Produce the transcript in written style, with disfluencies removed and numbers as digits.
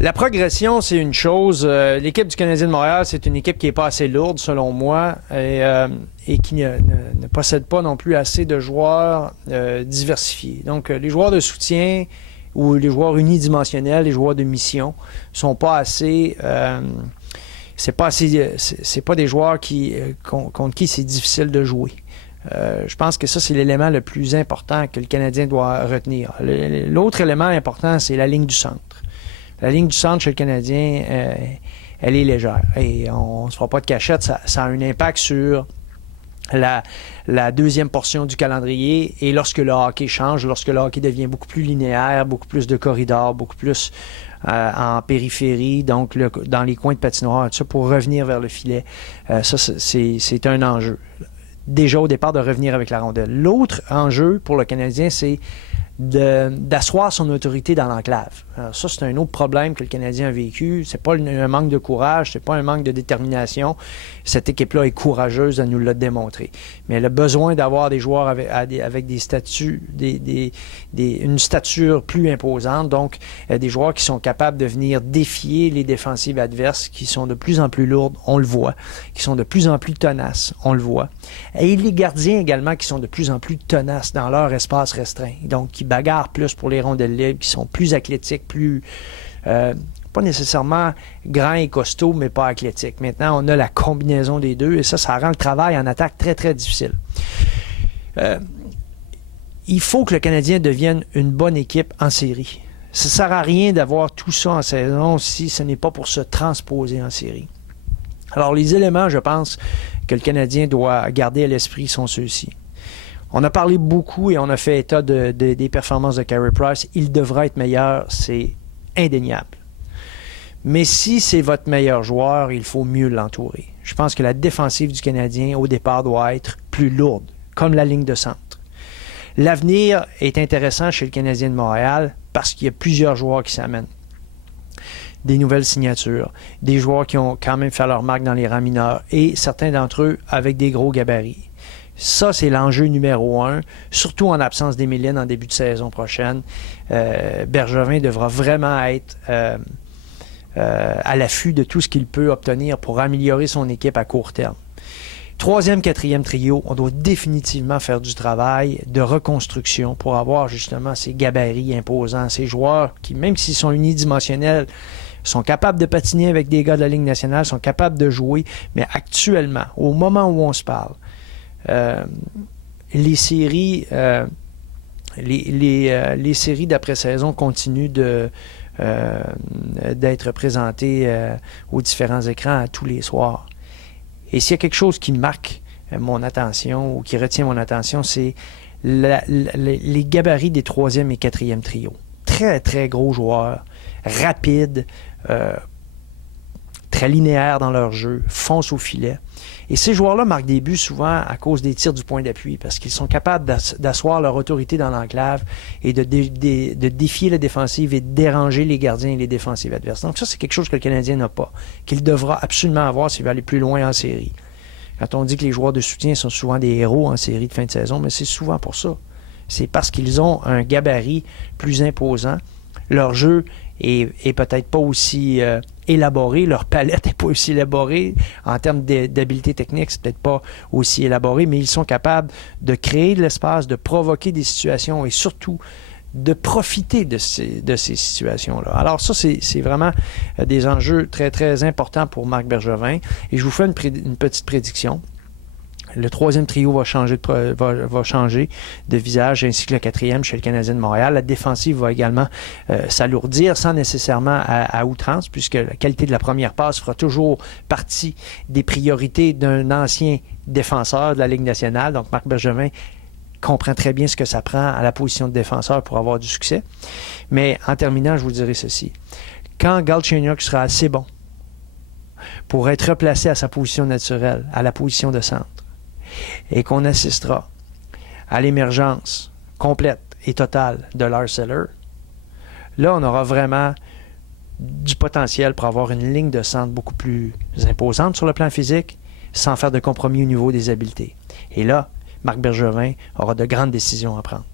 La progression, c'est une chose. L'équipe du Canadien de Montréal, c'est une équipe qui n'est pas assez lourde, selon moi, et qui ne possède pas non plus assez de joueurs diversifiés. Donc, les joueurs de soutien ou les joueurs unidimensionnels, les joueurs de mission, sont pas assez... c'est pas des joueurs contre qui c'est difficile de jouer. Je pense que ça, c'est l'élément le plus important que le Canadien doit retenir. L'autre élément important, c'est la ligne du centre. La ligne du centre chez le Canadien, elle est légère. Et on ne se fera pas de cachette, ça a un impact sur la deuxième portion du calendrier. Et lorsque le hockey change, lorsque le hockey devient beaucoup plus linéaire, beaucoup plus de corridors, beaucoup plus en périphérie, donc dans les coins de patinoire, tout ça, pour revenir vers le filet, ça, c'est un enjeu. Déjà au départ, de revenir avec la rondelle. L'autre enjeu pour le Canadien, c'est d'asseoir son autorité dans l'enclave. Alors ça, c'est un autre problème que le Canadien a vécu. C'est pas un manque de courage, c'est pas un manque de détermination. Cette équipe-là est courageuse, elle nous l'a démontré. Mais elle a besoin d'avoir des joueurs avec des statuts, une stature plus imposante. Donc, des joueurs qui sont capables de venir défier les défensives adverses, qui sont de plus en plus lourdes, on le voit, qui sont de plus en plus tenaces, on le voit. Et les gardiens également qui sont de plus en plus tenaces dans leur espace restreint. Donc, qui bagarrent plus pour les rondelles libres, qui sont plus athlétiques, plus... pas nécessairement grands et costauds, mais pas athlétiques. Maintenant, on a la combinaison des deux et ça rend le travail en attaque très, très difficile. Il faut que le Canadien devienne une bonne équipe en série. Ça ne sert à rien d'avoir tout ça en saison si ce n'est pas pour se transposer en série. Alors, les éléments, je pense, que le Canadien doit garder à l'esprit sont ceux-ci. On a parlé beaucoup et on a fait état des performances de Carey Price. Il devra être meilleur, c'est indéniable. Mais si c'est votre meilleur joueur, il faut mieux l'entourer. Je pense que la défensive du Canadien, au départ, doit être plus lourde, comme la ligne de centre. L'avenir est intéressant chez le Canadien de Montréal parce qu'il y a plusieurs joueurs qui s'amènent. Des nouvelles signatures, des joueurs qui ont quand même fait leur marque dans les rangs mineurs et certains d'entre eux avec des gros gabarits. Ça, c'est l'enjeu numéro 1, surtout en absence d'Emeline en début de saison prochaine. Bergevin devra vraiment être à l'affût de tout ce qu'il peut obtenir pour améliorer son équipe à court terme. Troisième, quatrième trio, on doit définitivement faire du travail de reconstruction pour avoir justement ces gabarits imposants, ces joueurs qui, même s'ils sont unidimensionnels, sont capables de patiner avec des gars de la Ligue nationale, sont capables de jouer, mais actuellement, au moment où on se parle, les séries les séries d'après-saison continuent d'être présentées aux différents écrans à tous les soirs. Et s'il y a quelque chose qui marque mon attention ou qui retient mon attention, c'est les gabarits des troisième et quatrième trios. Très, très gros joueurs, rapides, très linéaires dans leur jeu, foncent au filet. Et ces joueurs-là marquent des buts souvent à cause des tirs du point d'appui, parce qu'ils sont capables d'asseoir leur autorité dans l'enclave et de défier la défensive et de déranger les gardiens et les défensives adverses. Donc ça, c'est quelque chose que le Canadien n'a pas, qu'il devra absolument avoir s'il veut aller plus loin en série. Quand on dit que les joueurs de soutien sont souvent des héros en série de fin de saison, mais c'est souvent pour ça. C'est parce qu'ils ont un gabarit plus imposant. Leur jeu est peut-être pas aussi élaboré, leur palette n'est pas aussi élaborée en termes d'habileté technique, c'est peut-être pas aussi élaboré, mais ils sont capables de créer de l'espace, de provoquer des situations et surtout de profiter de ces situations-là. Alors ça, c'est vraiment des enjeux très, très importants pour Marc Bergevin. Et je vous fais une petite prédiction. Le troisième trio va changer de visage, ainsi que le quatrième chez le Canadien de Montréal. La défensive va également s'alourdir, sans nécessairement à outrance, puisque la qualité de la première passe fera toujours partie des priorités d'un ancien défenseur de la Ligue nationale. Donc, Marc Bergevin comprend très bien ce que ça prend à la position de défenseur pour avoir du succès. Mais en terminant, je vous dirai ceci. Quand Galchenyuk sera assez bon pour être replacé à sa position naturelle, à la position de centre, et qu'on assistera à l'émergence complète et totale de Lars Eller, là, on aura vraiment du potentiel pour avoir une ligne de centre beaucoup plus imposante sur le plan physique, sans faire de compromis au niveau des habiletés. Et là, Marc Bergevin aura de grandes décisions à prendre.